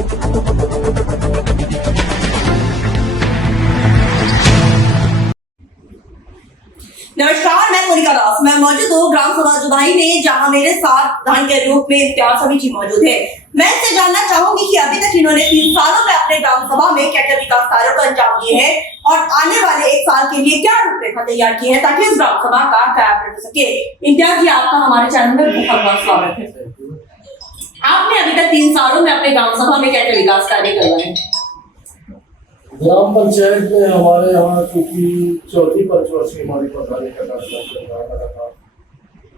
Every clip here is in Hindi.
नमस्कार, मैं मोनिका दास। मैं मौजूद हूँ ग्राम सभा जुदाई में, जहाँ मेरे साथ प्रधान के रूप में इम्तियाज समीर जी मौजूद है। मैं इससे जानना चाहूंगी कि अभी तक इन्होंने 3 सालों में अपने ग्राम सभा में क्या क्या विकास कार्यों को अंजाम दिए हैं और आने वाले 1 साल के लिए क्या रूपरेखा तैयार की है ताकि इस ग्राम सभा का कायाकल्प हो सके। इम्तियाज जी, आपका हमारे चैनल में बहुत बहुत स्वागत है। आपने अभी तक 3 सालों में अपने ग्राम सभा में क्या क्या विकास कार्य करवाए हैं? ग्राम पंचायत में हमारे यहाँ क्योंकि चौथी पंचवर्षीय हमारी प्रधानी का कार्यक्रम चल रहा था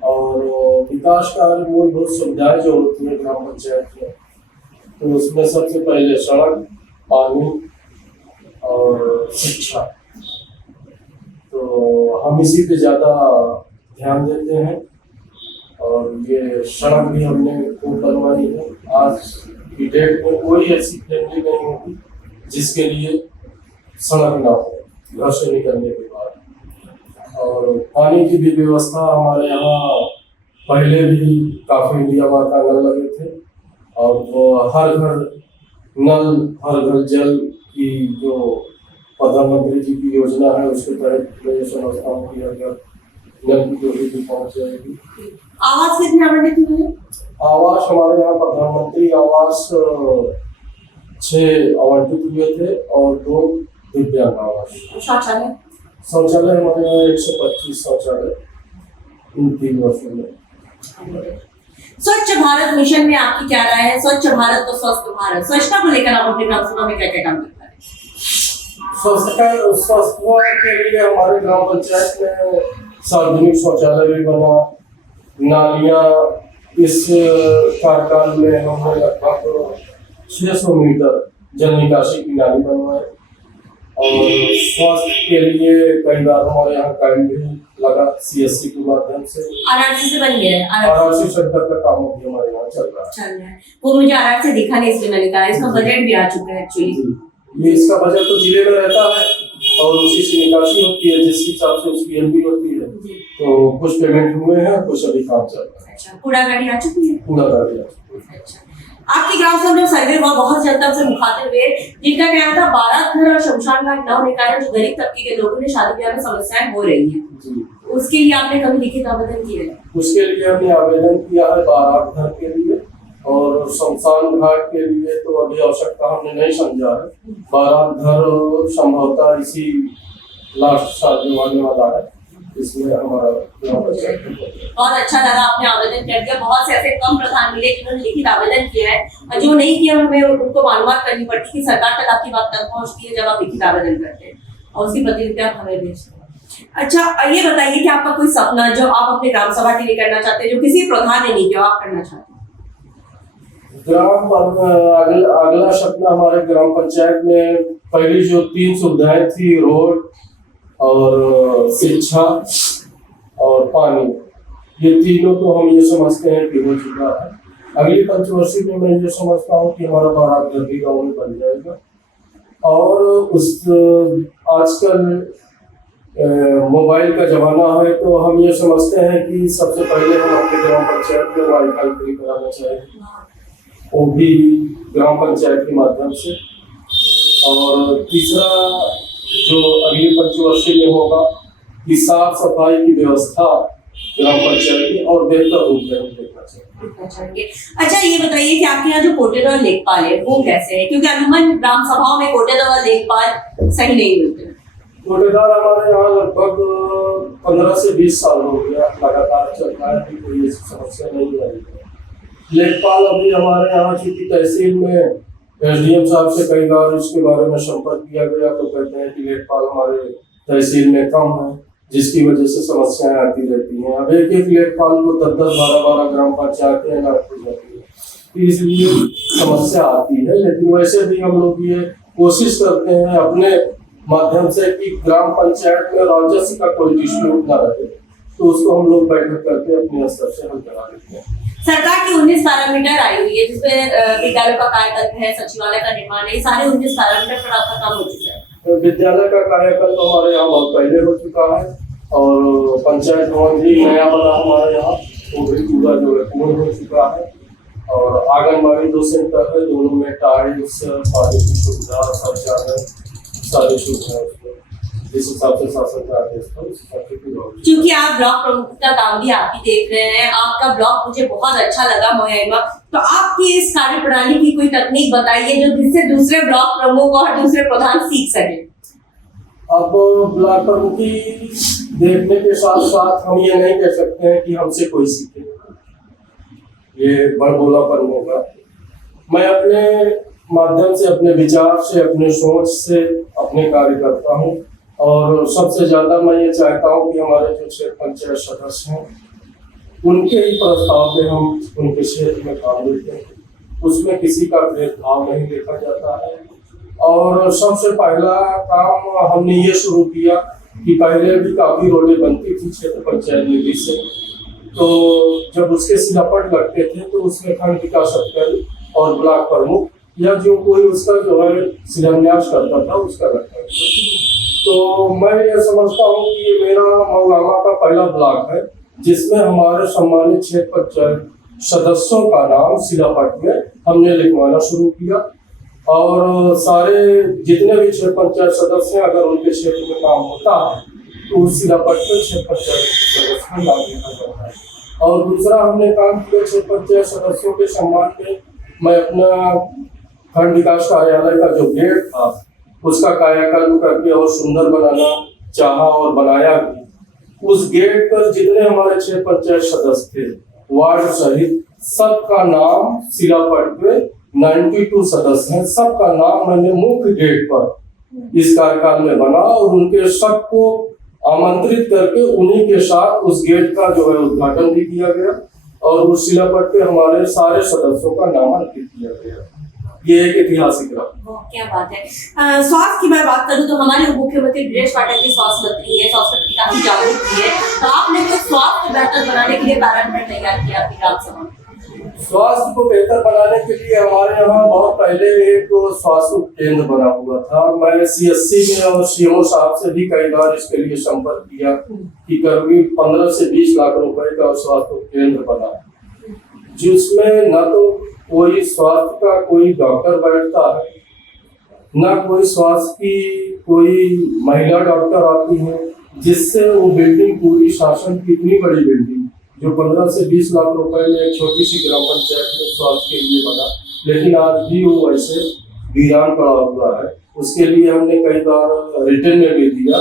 और विकास कार्य मूलभूत सुविधाएं जो होती है ग्राम पंचायत में, तो उसमें सबसे पहले सड़क, पानी और शिक्षा, तो हम इसी पे ज़्यादा ध्यान देते हैं। और ये सड़क भी हमने खूब बनवाई है। आज की डेट में कोई ऐसी फैमिली नहीं होगी जिसके लिए सड़क ना हो घर से निकलने के बाद। और पानी की भी व्यवस्था हमारे यहाँ पहले भी काफ़ी नियम का नल लगे थे और वो हर घर नल, हर घर जल की जो प्रधानमंत्री जी की योजना है उसके तहत मैं ये समझता हूँ कि हर घर नल की जोड़ी पहुँच जाएगी। आवास कितने आवंटित हुए हैं? आवास हमारे यहाँ प्रधानमंत्री आवास 6 आवंटित हुए थे और 2 दिव्यांग आवास। शौचालय हमारे यहाँ 125 शौचालय इन 3 वर्षों में। स्वच्छ भारत मिशन में आपकी क्या राय है? स्वच्छ भारत तो स्वस्थ भारत, स्वच्छता को लेकर आप अपने ग्राम सभा में क्या क्या काम करते हैं? स्वच्छता के लिए हमारे ग्राम पंचायत में सार्वजनिक शौचालय भी बना, नालियाँ इस कार्यकाल में हमने लगभग 600 मीटर जल निकासी की नाली बनवाई और स्वास्थ्य के लिए कई बार हमारे यहाँ कैंप भी लगा CSC के माध्यम से। RRC से बन गया है। RRC सेंटर का काम भी हमारे यहाँ चल रहा है। वो मुझे RRC दिखा नहीं, इसलिए मैंने कहा इसका बजट भी आ चुका है एक्चुअली। ये इसका बजट तो जिले में रहता है और उसी से निकासी होती है, जिस हिसाब से उसकी एमपी होती है। तो कुछ पेमेंट हुए हैं, कुछ अभी काम चल रहा है। अच्छा, कूड़ा गाड़ी आ चुकी है? कूड़ा गाड़ी आ चुकी है। अच्छा, आपकी ग्राम सभा में सर्वे हुआ, बहुत जनता से मुखातिब हुए, जिनका कहना था बारात घर और शमशान घाट न होने के कारण जो गरीब तबके के लोगों ने शादी ब्याह में समस्याएं हो रही है, उसके लिए आपने कभी लिखित आवेदन किया है? उसके लिए हमने आवेदन किया है बारात घर के लिए और शमशान घाट के लिए तो अभी आवश्यकता हमने नहीं समझा है। बारात घर संभवतः इसी लास्ट साल जो आने वाला है, इसमें हमारा बहुत अच्छा लगा आपने आवेदन कर दिया। बहुत से ऐसे कम प्रधान मिले जिन्होंने लिखित आवेदन किया है और जो नहीं किया हमें उनको मालूमात करनी पड़ती है कि सरकार तक आपकी बात तक पहुंचती है जब आप लिखित आवेदन करते हैं और उसकी प्रतिक्रिया आप हमें भेजते हैं। अच्छा, ये बताइए कि आपका कोई सपना जो आप अपने ग्राम सभा के लिए करना चाहते हैं, जो किसी प्रधान ने नहीं किया, आप करना चाहते हैं? अगला सपना हमारे ग्राम पंचायत में पहली जो 3 सुविधाएं थी, रोड और शिक्षा और पानी, ये तीनों तो हम ये समझते हैं कि हो चुका है। अगली पंचवर्षीय में मैं ये समझता हूँ कि हमारा बारात घर भी गाँव में बन जाएगा। और उस आजकल मोबाइल का जमाना है तो हम ये समझते हैं कि सबसे पहले हम अपने ग्राम पंचायत में वाईफाई फ्री कराना चाहिए, वो भी ग्राम पंचायत के माध्यम से। और तीसरा जो अगली पंचवर्षीय में होगा कि साफ सफाई की व्यवस्था ग्राम पंचायत की और बेहतर रूप में देखना चाहिए। अच्छा, ये बताइए कि आपके यहाँ जो कोटेदार और लेखपाल है वो कैसे है? क्योंकि अमूमन ग्राम सभाओं में कोटेदार और लेखपाल सही नहीं मिलते। कोटेदार हमारे यहाँ लगभग 15 से 20 साल हो गया लगातार चल रहा है, कोई ऐसी समस्या नहीं आई है। लेखपाल अभी हमारे यहाँ की तहसील में SDM साहब से कई बार इसके बारे में संपर्क किया गया तो कहते हैं कि लेखपाल हमारे तहसील में कम है, जिसकी वजह से समस्याएं आती रहती हैं। अब एक लेखपाल को 10-10, 12-12 ग्राम पंचायतें लगाती जाती है, इसलिए समस्या आती है। लेकिन वैसे भी हम लोग ये कोशिश करते हैं अपने माध्यम से कि ग्राम पंचायत में राजस्व का कोई डिस्प्यूट ना रहे, तो उसको हम लोग बैठक करके अपने स्तर से हल करा देते हैं। सरकार की 19 पैरामीटर आई हुई है जिसमें विद्यालय का कायाकल्प है, सचिवालय का निर्माण है, ये सारे 19 पैरामीटर पर आपका काम हो चुका है। विद्यालय का कायाकल्प तो हमारे यहाँ बहुत पहले हो चुका है और पंचायत भवन भी नया बना हमारे यहाँ, वो भी पूरा जो है पूर्ण हो चुका है। और आंगनबाड़ी 2 सेंटर है, दोनों में टाइल लाइट पानी की सुविधा शौचालय सारी सुविधाएं उसमें जिस हिसाब से शासन का आदेश था उस हिसाब से पूरा हो। क्योंकि आप ब्लॉक प्रमुख का काम भी आप ही देख रहे हैं, आपका ब्लॉक मुझे बहुत अच्छा लगा मुहैया, तो आपकी इस कार्य प्रणाली की कोई तकनीक बताइए जो जिससे दूसरे ब्लॉक प्रमुख और दूसरे प्रधान सीख सके। अब ब्लॉक प्रमुखी देखने के साथ साथ हम ये नहीं कह सकते हैं कि हमसे कोई सीखे, ये बड़बोलापन होगा। मैं अपने माध्यम से, अपने विचार से, अपने सोच से अपने कार्य करता हूँ और सबसे ज्यादा मैं ये चाहता हूँ कि हमारे जो क्षेत्र पंचायत सदस्य हैं उनके ही प्रस्ताव पे हम उनके क्षेत्र में काम लेते हैं, उसमें किसी का भेदभाव नहीं देखा जाता है। और सबसे पहला काम हमने ये शुरू किया कि पहले भी काफी रोडें बनती थी क्षेत्र पंचायत निधि से, तो जब उसके सिलापट लगते थे तो उसमें खंड विकास अधिकारी और ब्लॉक प्रमुख या जो कोई उसका जो है शिलान्यास करता था उसका लगता था। तो मैं ये समझता हूँ कि ये मेरा मौलाना का पहला ब्लॉक है जिसमें हमारे सम्मानित क्षेत्र पंचायत सदस्यों का नाम शिलापट में हमने लिखवाना शुरू किया और सारे जितने भी क्षेत्र पंचायत सदस्य हैं अगर उनके क्षेत्र में काम होता है तो उस शिलापट में क्षेत्र पंचायत सदस्य का नाम लिखा जाता है। और दूसरा हमने काम किया क्षेत्र पंचायत सदस्यों के सम्मान में, मैं अपना खंड विकास कार्यालय का जो गेट था उसका कायाकल्प करके और सुंदर बनाना चाहा और बनाया भी। उस गेट पर जितने हमारे क्षेत्र पंचायत सदस्य थे वार्ड सहित सबका नाम शिलापट पे 92 सदस्य हैं, सबका नाम मैंने मुख्य गेट पर इस कार्यकाल में बना और उनके सबको आमंत्रित करके उन्हीं के साथ उस गेट का जो है उद्घाटन भी किया गया और उस शिलापट पे हमारे सारे सदस्यों का नाम अंकित किया गया। ये एक ऐतिहासिक रहा। क्या बात है। स्वास्थ्य की मैं बात करूं तो हमारे उप मुख्यमंत्री ब्रजेश पाठक जी स्वास्थ्य मंत्री है, स्वास्थ्य मंत्री काफी जागरूक भी है, तो आपने कुछ स्वास्थ्य को बेहतर बनाने के लिए पैरामीटर तैयार किया आपकी ग्राम सभा। स्वास्थ्य को बेहतर बनाने के लिए हमारे यहाँ बहुत पहले एक स्वास्थ्य केंद्र बना हुआ था। मैंने CSC में और CMO साहब से भी कई बार इसके लिए संपर्क किया कि करीब 15 से 20 लाख रुपए का स्वास्थ्य केंद्र बना, जिसमें न तो कोई स्वास्थ्य का कोई डॉक्टर बैठता है, न कोई स्वास्थ्य की कोई महिला डॉक्टर आती है, जिससे वो बिल्डिंग पूरी शासन की इतनी बड़ी बिल्डिंग जो 15 से 20 लाख रुपए में एक छोटी सी ग्राम पंचायत में स्वास्थ्य के लिए बना, लेकिन आज भी वो वैसे वीरान पड़ा हुआ है। उसके लिए हमने कई बार रिटर्न में भी दिया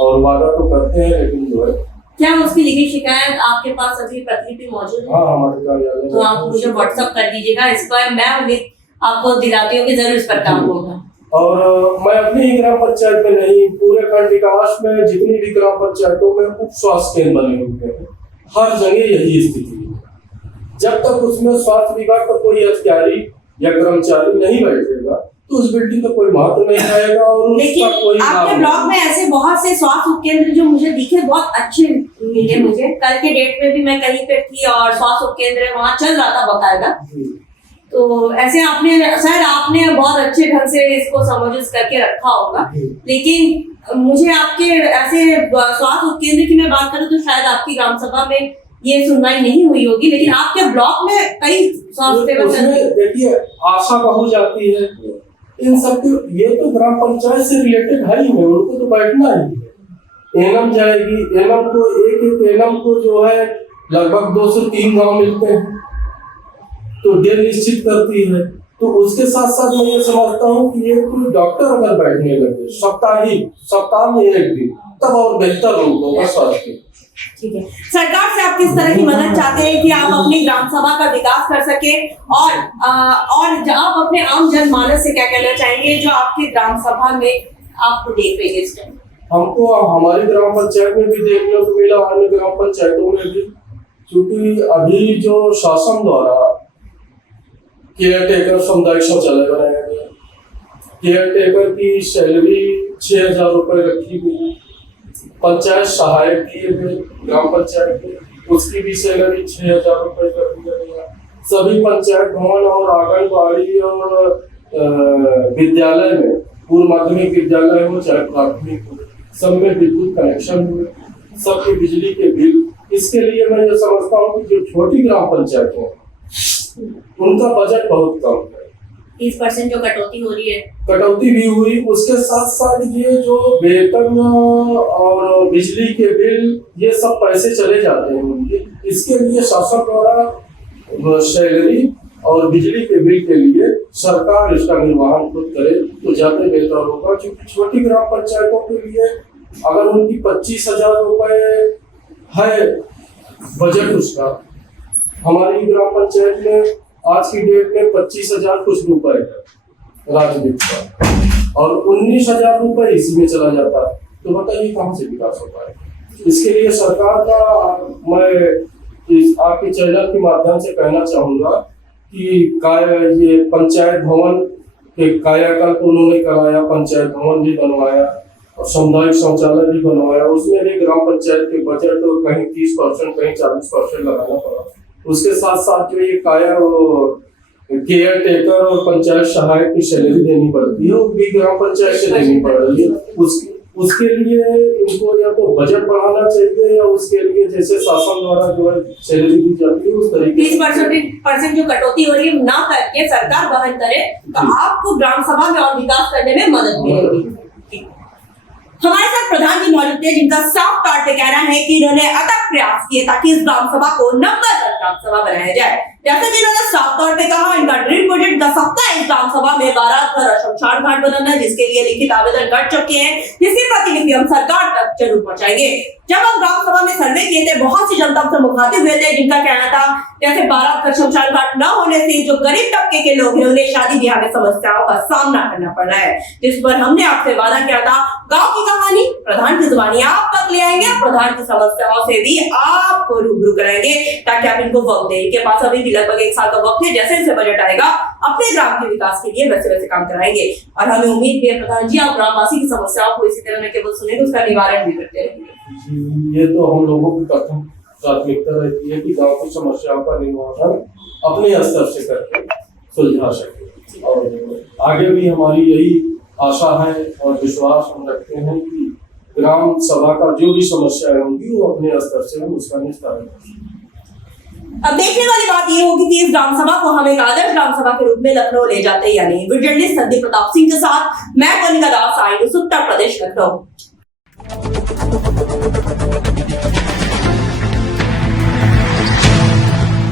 और वादा तो करते हैं, लेकिन जो है क्या उसकी लिखित शिकायत आपके पास अभी प्रतिलिपि मौजूद है? हाँ, हमारे कार्यालय तो आप मुझे व्हाट्सएप कर दीजिएगा, इस पर मैं उम्मीद आपको दिलाती हूँ कि जरूर इस पर काम होगा। और मैं अपनी ही ग्राम पंचायत में नहीं, पूरे खंड विकास में जितनी भी ग्राम पंचायतों में उप स्वास्थ्य केंद्र बने हुए हैं, हर जगह यही स्थिति है। जब तक उसमें स्वास्थ्य विभाग का कोई अधिकारी या कर्मचारी नहीं बैठेगा तो उस बिल्डिंग का कोई महत्व नहीं आएगा और उसका कोई आपके ब्लॉक में ऐसे बहुत से स्वास्थ्य उपकेंद्र जो मुझे दिखे बहुत अच्छे मिले। मुझे कल के डेट में भी मैं कहीं पे थी और स्वास्थ्य उपकेंद्र वहाँ चल रहा था बकायदा, तो ऐसे आपने शायद आपने बहुत अच्छे ढंग से इसको समझ करके रखा होगा। लेकिन मुझे आपके ऐसे स्वास्थ्य उपकेंद्र की मैं बात करूँ तो शायद आपकी ग्राम सभा में ये सुनवाई नहीं हुई होगी, लेकिन आपके ब्लॉक में कई स्वास्थ्य सेवा देखिए आशा बहु जाती है, इन सब ये तो ग्राम पंचायत से रिलेटेड है ही है, उनको तो बैठना ही है। एनम जाएगी, एनम को एक एनम को जो है लगभग 2 से 3 गांव मिलते हैं, तो डे निश्चित करती है। तो उसके साथ साथ मैं ये समझता हूँ कि ये कोई डॉक्टर अगर बैठने लगे सप्ताह में 1 दिन, तब और बेहतर होगा स्वास्थ्य। ठीक है, सरकार से आप किस तरह की मदद चाहते हैं कि आप अपनी ग्राम सभा का विकास कर सके और आप अपने आम जनमानस से क्या कहना चाहेंगे जो आपकी ग्राम सभा में आपको देख रही है इस टाइम? हमको हमारी ग्राम पंचायत में भी देखने को मिला, अन्य ग्राम पंचायतों में भी, क्योंकि अभी जो शासन द्वारा केयर टेकर सामुदायिक शौचालय बनाया गया, केयर टेकर की सैलरी 6000 रुपए रखी हुई, पंचायत सहायक दिए गए ग्राम पंचायत में, उसकी भी सैलरी 6000 रुपए कर दिया गया। सभी पंचायत भवन और आंगनबाड़ी और विद्यालय में, पूर्व माध्यमिक विद्यालय हो चाहे प्राथमिक हो, सब में विद्युत कनेक्शन हुए, सबके बिजली के बिल। इसके लिए मैं ये समझता हूँ कि जो छोटी ग्राम पंचायत है उनका बजट बहुत कम है, 30% जो कटौती हो रही है, कटौती भी हुई, उसके साथ साथ ये जो वेतन और बिजली के बिल ये सब पैसे चले जाते हैं उनके, इसके लिए शासन द्वारा सैलरी और बिजली के बिल के लिए सरकार इसका निर्वहन खुद करे तो ज्यादा बेहतर होगा। क्योंकि छोटी ग्राम पंचायतों के लिए अगर उनकी 25,000 रुपए है बजट उसका, हमारी ग्राम पंचायत में आज की डेट में 25,000 कुछ रुपए है राजनीति का, और 19,000 रुपए इसी में चला जाता है, तो बताइए कहाँ से विकास हो पाएगा। इसके लिए सरकार का मैं आपके चैनल के माध्यम से कहना चाहूंगा कि ये पंचायत भवन के कायाकल्प उन्होंने कराया, पंचायत भवन भी बनवाया और सामुदायिक शौचालय भी बनवाया, उसमें भी ग्राम पंचायत के बजट कहीं 30% कहीं 40% लगाना पड़ा। उसके साथ साथ जो ये काया और केयर टेकर और पंचायत सहायक की सैलरी देनी पड़ती है, वो भी ग्राम पंचायत से देनी पड़ रही है। उसके लिए इनको या तो बजट बढ़ाना चाहिए या उसके लिए जैसे शासन द्वारा जो है सैलरी दी जाती है उस तरीके 30% जो कटौती हो रही है ना करके सरकार वहन करे तो आपको ग्राम सभा में और विकास करने में मदद मिलेगी। हमारे साथ प्रधान जी मौजूद थे जिनका साफ तौर पे कहना है कि इन्होंने अथक प्रयास किए ताकि इस ग्राम सभा को नंबर 10 ग्राम सभा बनाया जाए। जैसे कि इन्होंने साफ तौर पे कहा, इनका ड्रीम प्रोजेक्ट का सपना इस ग्राम सभा में 12 घर और शमशान घाट बनाना है, जिसके लिए लिखित आवेदन कर चुके हैं, जिसकी प्रतिलिपि हम सरकार तक जरूर पहुंचाएंगे। जब हम ग्राम सभा में सर्वे किए थे, बहुत सी जनता से मुखातिब हुए थे जिनका कहना था जैसे 12 घर शमशान घाट न होने से जो गरीब तबके के लोग हैं उन्हें शादी ब्याह में समस्याओं का सामना करना पड़ रहा है, जिस पर हमने आपसे वादा किया था गाँव की कहानी प्रधान की जुबानी आप तक ले आएंगे, प्रधान की समस्याओं से भी आपको रूबरू कराएंगे ताकि आप इनको वक्त दें। इनके पास अभी भी लगभग 1 साल का वक्त है, जैसे जैसे बजट आएगा अपने ग्राम के विकास के लिए वैसे वैसे काम कराएंगे और हमें उम्मीद है प्रधान जी आप ग्रामवासी की समस्याओं को इसी तरह न केवल सुनेंगे, उसका निवारण भी करते रहेंगे। ये तो हम लोगों की प्रथम प्राथमिकता रहती है कि गांव की समस्याओं का निवारण अपने स्तर से करके सुलझा सके, और आगे भी हमारी यही आशा है और विश्वास हम रखते हैं कि ग्राम सभा का जो भी समस्याएं होंगी वो अपने स्तर से हम उसका निस्तारण करेंगे। अब देखने वाली बात ये होगी कि इस ग्राम सभा को हम एक आदर्श ग्राम सभा के रूप में लखनऊ ले जाते हैं या नहीं। वीडियो जर्नलिस्ट संदीप प्रताप सिंह के साथ मैं कनिका दास, उत्तर प्रदेश, लखनऊ।